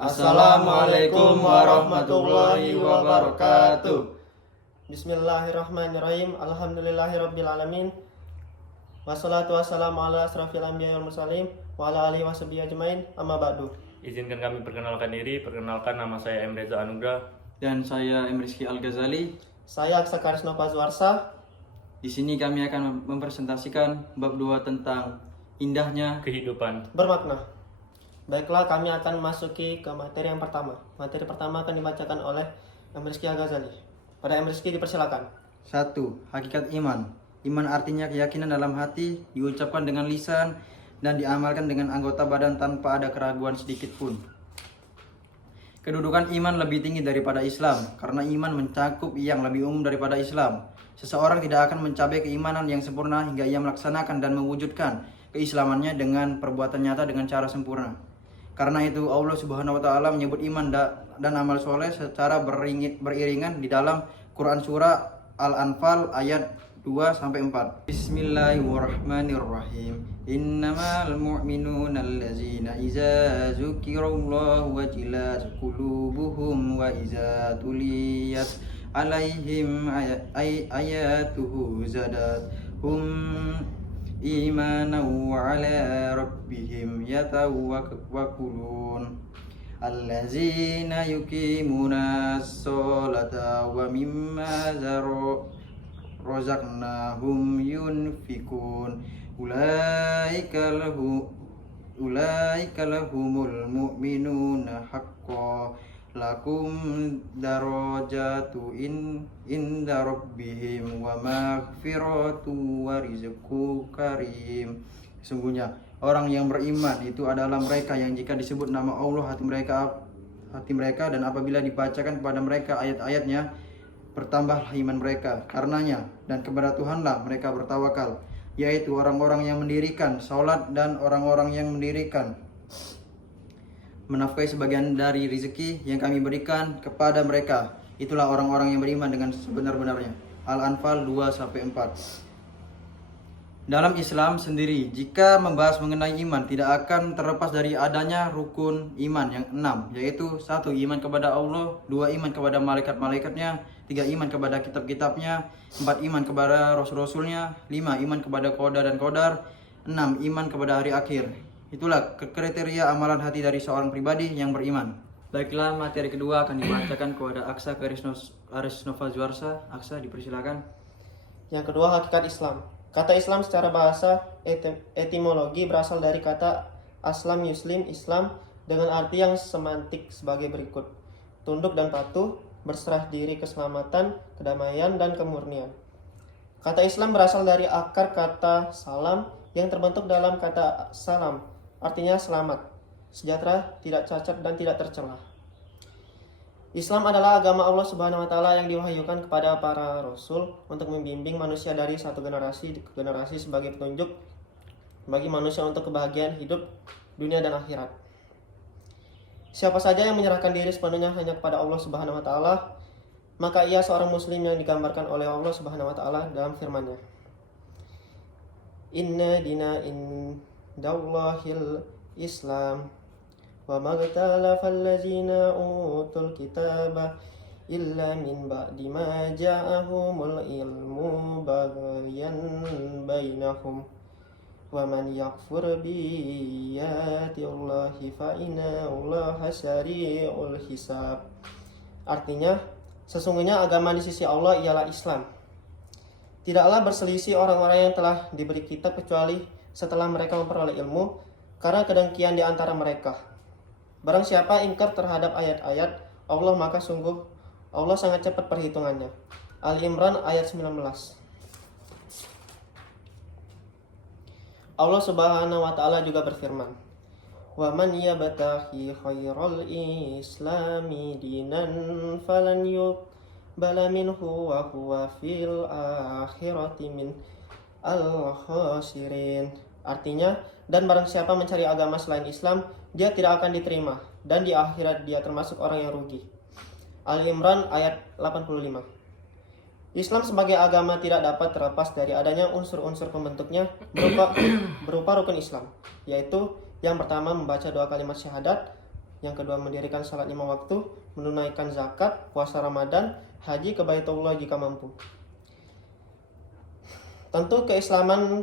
Assalamualaikum warahmatullahi wabarakatuh. Bismillahirrahmanirrahim. Alhamdulillahirrabbilalamin. Wassalatu wassalamu ala asrafil anbiya wal mursalin wa ala alihi washabihi ajmain. Amma ba'du. Izinkan kami perkenalkan diri. Perkenalkan, nama saya M. Reza Anugrah. Dan saya M. Rizky Al-Ghazali. Saya Aksa Karisnova Zuarsa. Di sini kami akan mempresentasikan bab 2 tentang indahnya Kehidupan. Bermakna. Baiklah, kami akan memasuki ke materi yang pertama. Materi pertama akan dibacakan oleh M. Rizky Al-Ghazali. Pada M. Rizky dipersilakan. 1. Hakikat iman. Iman artinya keyakinan dalam hati, diucapkan dengan lisan, dan diamalkan dengan anggota badan tanpa ada keraguan sedikit pun. Kedudukan iman lebih tinggi daripada Islam, karena iman mencakup yang lebih umum daripada Islam. Seseorang tidak akan mencapai keimanan yang sempurna hingga ia melaksanakan dan mewujudkan keislamannya dengan perbuatan nyata dengan cara sempurna. Karena itu Allah Subhanahu wa taala menyebut iman dan amal soleh secara beriringan di dalam Quran surah Al-Anfal ayat 2-4. Bismillahirrahmanirrahim. Innamal mu'minuna allazina iza dzukirallahu wajilat qulubuhum wa iza tuliyat alaihim ayatuhu zadatuhum imanan wa ala rabbihim yatawakkalun allazina yuqimuna as-salata wa mimma razaqnahum yunfikun ulaika lahumul mu'minuna haqqan lakum darajatu inda rabbihim wa maghfiratu wa rizqu karim. Sesungguhnya orang yang beriman itu adalah mereka yang jika disebut nama Allah hati mereka dan apabila dibacakan kepada mereka ayat-ayatnya bertambahlah iman mereka karenanya, dan kepada Tuhanlah mereka bertawakal, yaitu orang-orang yang mendirikan salat dan orang-orang yang menafkahi sebagian dari rezeki yang kami berikan kepada mereka. Itulah orang-orang yang beriman dengan sebenar-benarnya. Al-Anfal 2-4. Dalam Islam sendiri, jika membahas mengenai iman, tidak akan terlepas dari adanya rukun iman yang 6, yaitu 1. Iman kepada Allah, 2. Iman kepada malaikat-malaikatnya, 3. Iman kepada kitab-kitabnya, 4. Iman kepada rasul-rasulnya, 5. Iman kepada qada dan qadar, 6. Iman kepada hari akhir. Itulah kriteria amalan hati dari seorang pribadi yang beriman. Baiklah, materi kedua akan dibacakan kepada Aksa Karisnova Zuarsa. Aksa, dipersilakan. Yang kedua, hakikat Islam. Kata Islam secara bahasa etimologi berasal dari kata aslam yuslim, Islam, dengan arti yang semantik sebagai berikut: tunduk dan patuh, berserah diri, keselamatan, kedamaian, dan kemurnian. Kata Islam berasal dari akar kata salam yang terbentuk dalam kata salam, artinya selamat, sejahtera, tidak cacat, dan tidak tercela. Islam adalah agama Allah Subhanahu wa taala yang diwahyukan kepada para rasul untuk membimbing manusia dari satu generasi ke generasi sebagai petunjuk bagi manusia untuk kebahagiaan hidup dunia dan akhirat. Siapa saja yang menyerahkan diri sepenuhnya hanya kepada Allah Subhanahu wa taala, maka ia seorang muslim yang digambarkan oleh Allah Subhanahu wa taala dalam firman-Nya. Inna dina indallahil Islam wa magtalafal ladzina utul kitaba illa min ba'di ma ja'ahumul ilmu baghyan bainahum wa man yakfur bi ayatillahi fa inna Allaha sari'ul hisab. Artinya, sesungguhnya agama di sisi Allah ialah Islam. Tidaklah berselisih orang-orang yang telah diberi kitab kecuali setelah mereka memperoleh ilmu, karena kedengkian di antara mereka. Barang siapa ingkar terhadap ayat-ayat Allah, maka sungguh Allah sangat cepat perhitungannya. Al-Imran ayat 19. Allah Subhanahu wa taala juga berfirman, "Wa man yabtaghi khairal islami dinan falan yuqbala minhu wa huwa fil akhirati min al-khasirin." Artinya, dan barang siapa mencari agama selain Islam, dia tidak akan diterima, dan di akhirat dia termasuk orang yang rugi. Al-Imran ayat 85. Islam sebagai agama tidak dapat terlepas dari adanya unsur-unsur pembentuknya berupa rukun Islam, yaitu yang pertama membaca 2 kalimat syahadat, Yang kedua, mendirikan salat 5 waktu, menunaikan zakat, puasa Ramadan, haji ke Baitullah jika mampu. Tentu keislaman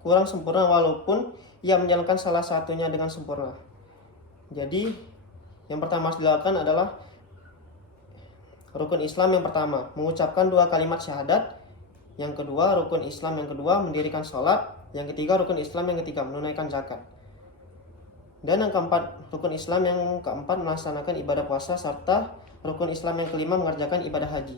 kurang sempurna walaupun ia menjalankan salah satunya dengan sempurna. Jadi, yang pertama harus dilakukan adalah rukun Islam yang pertama, mengucapkan 2 kalimat syahadat. Yang kedua, rukun Islam yang kedua, mendirikan sholat. Yang ketiga, rukun Islam yang ketiga, menunaikan zakat. Dan yang keempat, rukun Islam yang keempat, melaksanakan ibadah puasa. Serta rukun Islam yang kelima, mengerjakan ibadah haji.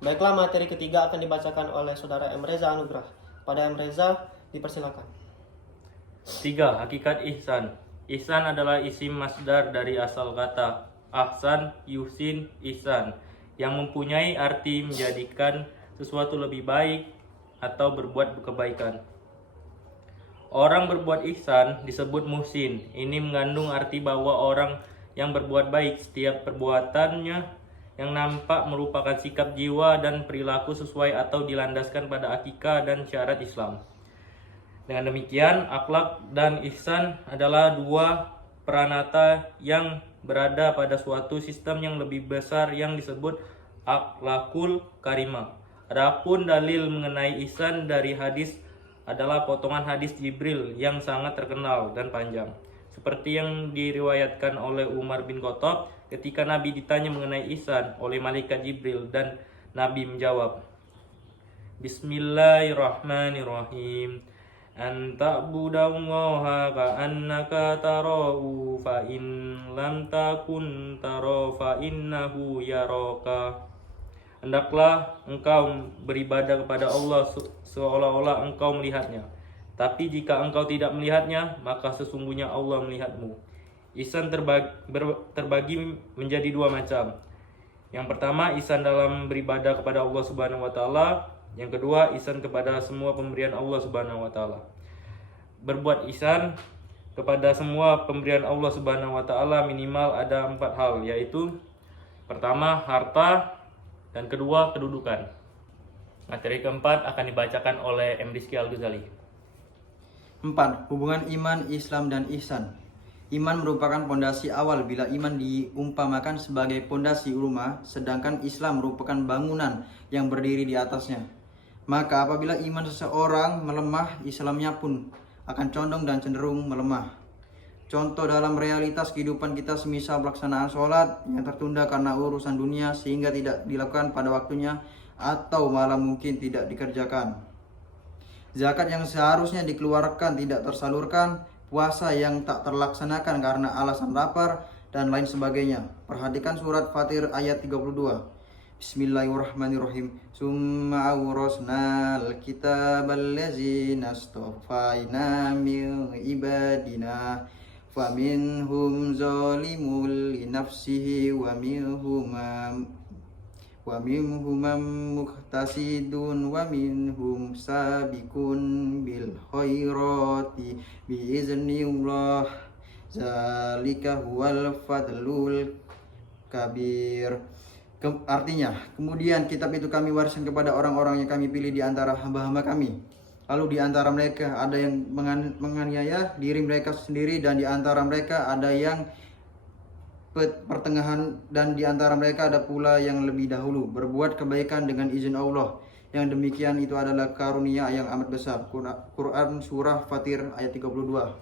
Baiklah, materi ketiga akan dibacakan oleh Saudara M. Reza Anugrah. Pada M. Reza, dipersilakan. 3. Hakikat ihsan. Ihsan adalah isim masdar dari asal kata ahsan, yuhsin, ihsan, yang mempunyai arti menjadikan sesuatu lebih baik atau berbuat kebaikan. Orang berbuat ihsan disebut muhsin. Ini mengandung arti bahwa orang yang berbuat baik, setiap perbuatannya yang nampak merupakan sikap jiwa dan perilaku sesuai atau dilandaskan pada akikah dan syarat Islam. Dengan demikian, akhlak dan ihsan adalah 2 peranata yang berada pada suatu sistem yang lebih besar yang disebut akhlakul karimah. Adapun dalil mengenai ihsan dari hadis adalah potongan hadis Jibril yang sangat terkenal dan panjang. Seperti yang diriwayatkan oleh Umar bin Khattab ketika Nabi ditanya mengenai ihsan oleh malaikat Jibril dan Nabi menjawab, Bismillahirrahmanirrahim. An ta'budallaha ka'annaka tarahu fa in lam takun tarahu fa innahu yaraka. Hendaklah engkau beribadah kepada Allah seolah-olah engkau melihatnya. Tapi jika engkau tidak melihatnya, maka sesungguhnya Allah melihatmu. Ihsan terbagi menjadi 2 macam. Yang pertama, ihsan dalam beribadah kepada Allah Subhanahu wa taala. Yang kedua, ihsan kepada semua pemberian Allah Subhanahu wa taala. Berbuat ihsan kepada semua pemberian Allah Subhanahu wa taala minimal ada 4 hal, yaitu pertama, harta, dan kedua, kedudukan. Materi keempat akan dibacakan oleh M. Rizky Al-Ghazali. 4. Hubungan iman, Islam, dan ihsan. Iman merupakan pondasi awal bila iman diumpamakan sebagai pondasi rumah, sedangkan Islam merupakan bangunan yang berdiri di atasnya. Maka apabila iman seseorang melemah, Islamnya pun akan condong dan cenderung melemah. Contoh dalam realitas kehidupan kita semisal pelaksanaan sholat yang tertunda karena urusan dunia sehingga tidak dilakukan pada waktunya atau malah mungkin tidak dikerjakan. Zakat yang seharusnya dikeluarkan tidak tersalurkan, puasa yang tak terlaksanakan karena alasan lapar, dan lain sebagainya. Perhatikan surat Fatir ayat 32. Bismillahirrahmanirrahim. Summa awrasnal kitabal ladzina astafaina min ibadina faminhum zalimun li nafsihi wa minhum muqtasidun wa minhum sabiqun bil khairati biiznillah zalika huwal fadlul kabir. Artinya, kemudian kitab itu kami wariskan kepada orang-orang yang kami pilih di antara hamba-hamba kami. Lalu di antara mereka ada yang menganiaya diri mereka sendiri, dan di antara mereka ada yang pertengahan, dan di antara mereka ada pula yang lebih dahulu berbuat kebaikan dengan izin Allah. Yang demikian itu adalah karunia yang amat besar. Quran Surah Fatir ayat 32.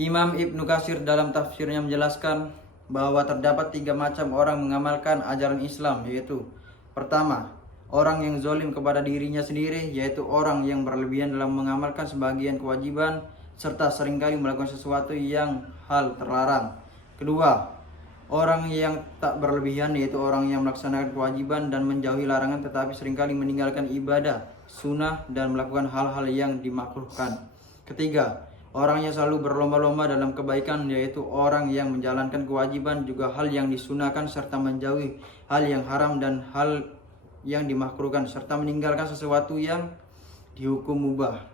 Imam Ibnu Katsir dalam tafsirnya menjelaskan bahwa terdapat 3 macam orang mengamalkan ajaran Islam, yaitu pertama, orang yang zalim kepada dirinya sendiri, yaitu orang yang berlebihan dalam mengamalkan sebagian kewajiban serta seringkali melakukan sesuatu yang hal terlarang. Kedua, orang yang tak berlebihan, yaitu orang yang melaksanakan kewajiban dan menjauhi larangan tetapi seringkali meninggalkan ibadah, sunnah, dan melakukan hal-hal yang dimakruhkan. Ketiga, orang yang selalu berlomba-lomba dalam kebaikan, yaitu orang yang menjalankan kewajiban juga hal yang disunahkan serta menjauhi hal yang haram dan hal yang dimakruhkan serta meninggalkan sesuatu yang dihukum mubah.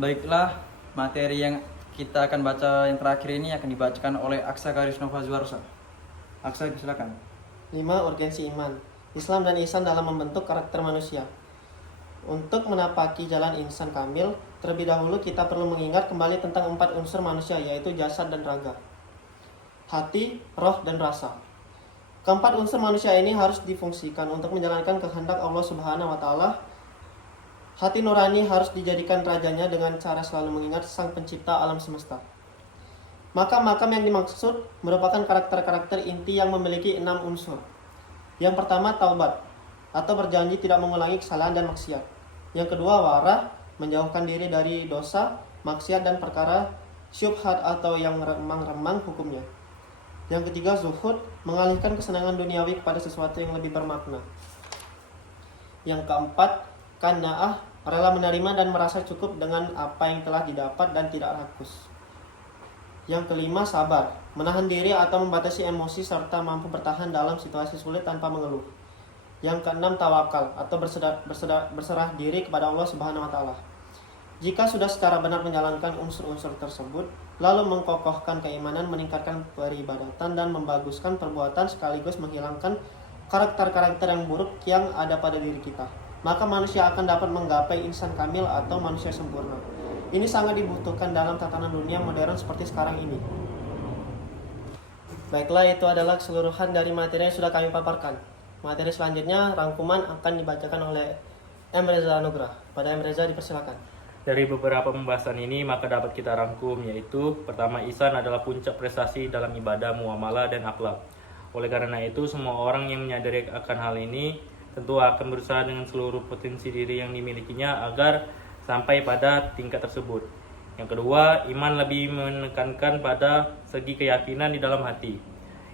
Baiklah, materi yang kita akan baca yang terakhir ini akan dibacakan oleh Aksa Karisnova Zuarsa. Aksa, silakan. 5. Urgensi iman, Islam dan ihsan dalam membentuk karakter manusia. Untuk menapaki jalan insan kamil, terlebih dahulu kita perlu mengingat kembali tentang 4 unsur manusia, yaitu jasad dan raga, hati, roh, dan rasa. Keempat unsur manusia ini harus difungsikan untuk menjalankan kehendak Allah Subhanahu wa Ta'ala. Hati nurani harus dijadikan rajanya dengan cara selalu mengingat Sang Pencipta alam semesta. Makam-makam yang dimaksud merupakan karakter-karakter inti yang memiliki 6 unsur. Yang pertama, taubat, atau berjanji tidak mengulangi kesalahan dan maksiat. Yang kedua, warah, menjauhkan diri dari dosa, maksiat, dan perkara syubhat atau yang remang-remang hukumnya. Yang ketiga, zuhud, mengalihkan kesenangan duniawi kepada sesuatu yang lebih bermakna. Yang keempat, qanaah, rela menerima dan merasa cukup dengan apa yang telah didapat dan tidak rakus. Yang kelima, sabar, menahan diri atau membatasi emosi serta mampu bertahan dalam situasi sulit tanpa mengeluh. Yang keenam, tawakal, atau berserah diri kepada Allah Subhanahu wa Ta'ala. Jika sudah secara benar menjalankan unsur-unsur tersebut, lalu mengkokohkan keimanan, meningkatkan peribadatan, dan membaguskan perbuatan sekaligus menghilangkan karakter-karakter yang buruk yang ada pada diri kita, maka manusia akan dapat menggapai insan kamil atau manusia sempurna. Ini sangat dibutuhkan dalam tatanan dunia modern seperti sekarang ini. Baiklah, itu adalah keseluruhan dari materi yang sudah kami paparkan. Materi selanjutnya, rangkuman akan dibacakan oleh M. Reza Anugrah. Pada M. Reza, dipersilakan. Dari beberapa pembahasan ini maka dapat kita rangkum, yaitu pertama, ihsan adalah puncak prestasi dalam ibadah, muamalah, dan akhlak. Oleh karena itu, semua orang yang menyadari akan hal ini tentu akan berusaha dengan seluruh potensi diri yang dimilikinya agar sampai pada tingkat tersebut. Yang kedua, iman lebih menekankan pada segi keyakinan di dalam hati.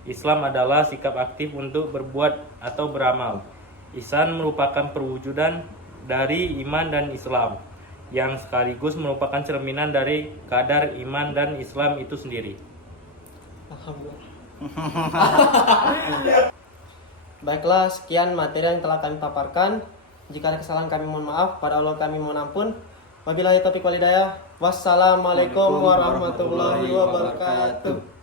Islam adalah sikap aktif untuk berbuat atau beramal. Ihsan merupakan perwujudan dari iman dan Islam, yang sekaligus merupakan cerminan dari kadar iman dan Islam itu sendiri. Alhamdulillah. Baiklah, sekian materi yang telah kami paparkan. Jika ada kesalahan kami mohon maaf, pada Allah kami mohon ampun. Wabillahi taufiq wal hidayah. Wassalamualaikum warahmatullahi wabarakatuh.